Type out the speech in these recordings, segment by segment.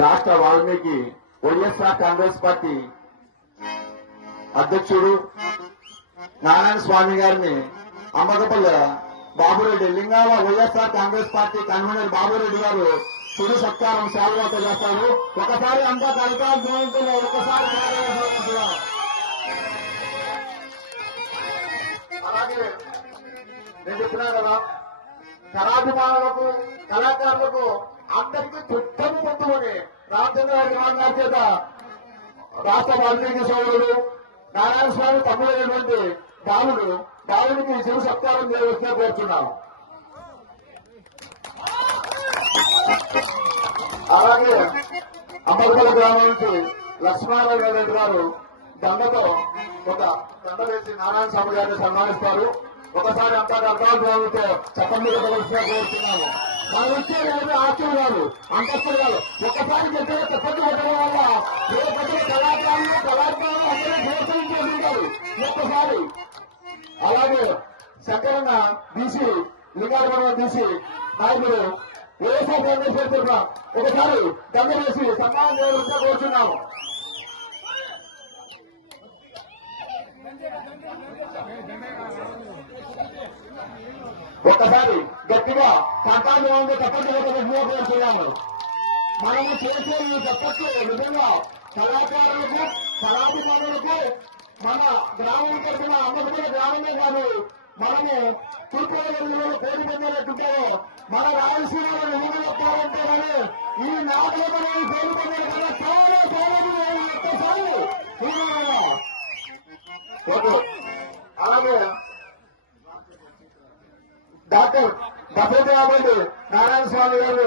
రాష్ట్ర వాల్మీకి వైఎస్ఆర్ కాంగ్రెస్ పార్టీ అధ్యక్షుడు నారాయణ స్వామి గారిని Ammakapalle Babureddy Lingala YSR Congress party convener Babureddy గారు తుది సత్కారం సేవలతో చేస్తారు ఒకసారి అంతా కలికాల జయంతిలో ఒకసారి అలాగే నేను చెప్పినా కదా కళాభిమానులకు కళాకారులకు అందరికీ చుట్టం పొందుకొని రామచంద్ర గారి చేత రాష్ట్ర వాల్మీకి సోదరుడు నారాయణ స్వామి తమ్ముడైనటువంటి బాలుడు బాలుడికి శివ సత్కారం చేయవలసిన కోరుతున్నాను అలాగే అంబర్పల్లి గ్రామం నుంచి లక్ష్మణరావు రెడ్డి గారు దండతో ఒక దండ వేసి నారాయణ స్వామి గారిని సన్మానిస్తారు. ఒకసారి అంతా అర్థాలతో చెప్పండి కోరుతున్నాము మనం ఇచ్చేది ఆస్తులు కాదు అంతస్తులు కాదు. ఒకసారి చెప్పే చెప్పండి కొట్టడం వల్ల ఏ కళాకారులు కళాకారులు అందరూ ప్రోత్సహించేస్తుంటారు ఒక్కసారి. అలాగే శంకరన్న తీసి లింగారమణ తీసి నాయకుడు వైఎస్ఆర్ కాంగ్రెస్ ఒకసారి దండ వేసి సన్మానం చేయవలసిన కోరుతున్నాము ఒక్కసారి గట్టిగా సంతానంగా ఉండే తప్పట్లు చేయాలి మనము చేసే ఈ తప్పట్లు నిజంగా కళాకారులకు కళాభిమానులకు మన గ్రామం తరఫున అమ్మకమైన గ్రామమే కాదు మనము తూర్పుగోదావరిలో కోడి పొందేటట్టుంటారో మన రాయలసీమలో నిధులు చెప్తారంటే కానీ ఈ నాగరికమైన కోడి పొందే కన్నా చాలా చాలా ఒక్కసారి. ఓకే. డాక్టర్ దశరథ నారాయణ స్వామి గారు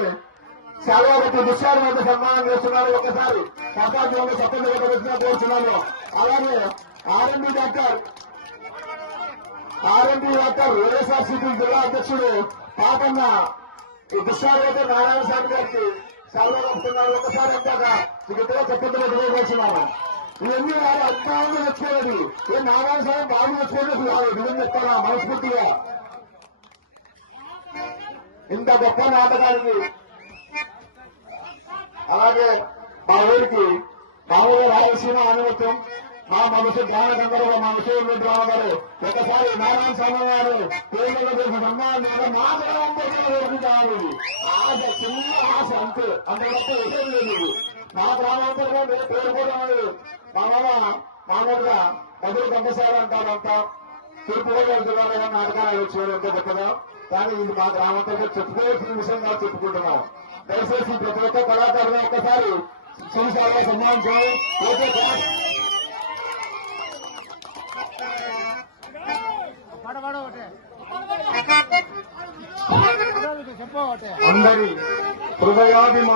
శాలవాబట్టి దుశ్శాల మధ్య సన్మానం చేస్తున్నారు. ఒకసారి శాఖాధ్యంలో సత్యం పెట్టవలసిన కోరుతున్నాను. అలాగే RMD doctor RMD doctor YSRCP జిల్లా అధ్యక్షుడు పాపన్న ఈ దుశ్శాలవతి నారాయణ స్వామి గారికి శాలవాబడుతున్నారు ఒకసారి అంతాక ఇక్కడ సత్యం పెట్టవలసినాము ఇవన్నీ వారు అర్థాలను తెచ్చుకోలేదు ఏ నారాయణ స్వామి బాబు తెచ్చుకోలేదు కాదు నిజం చెప్తారా? మనస్ఫూర్తిగా. ఇంత గొప్ప నాటకానికి అలాగే మా ఊరికి మా ఊరు రాయలసీమ ఆనవత్వం మా మనసు జ్ఞాన గంధర్వ మా విషయం రామ గారు ఒకసారి నారాయణ స్వామి గారు పేర్లలో చేసిన సన్మానం మా గ్రామం కావాలి. ఆశ చిన్న ఆశ అంతే. అంత గొప్ప విషయం లేదు మా గ్రామాంతరం పేరు కూడా లేదు. మా మామ మామూలుగా మధుర గంగసారి అంటారంతా తూర్పుగోదావరి జిల్లాలో నాటకాలు వచ్చేవాడు ఎంతో గొప్పగా. కానీ ఇది మా గ్రామంతో చెప్పుకోవాల్సిన విషయంగా చెప్పుకుంటున్నాం. దయచేసి ప్రతి ఒక్క కళాకారులు ఒక్కసారి సంవత్సరాలుగా సన్మానించాలి ఓకే అందరి హృదయాభిమానం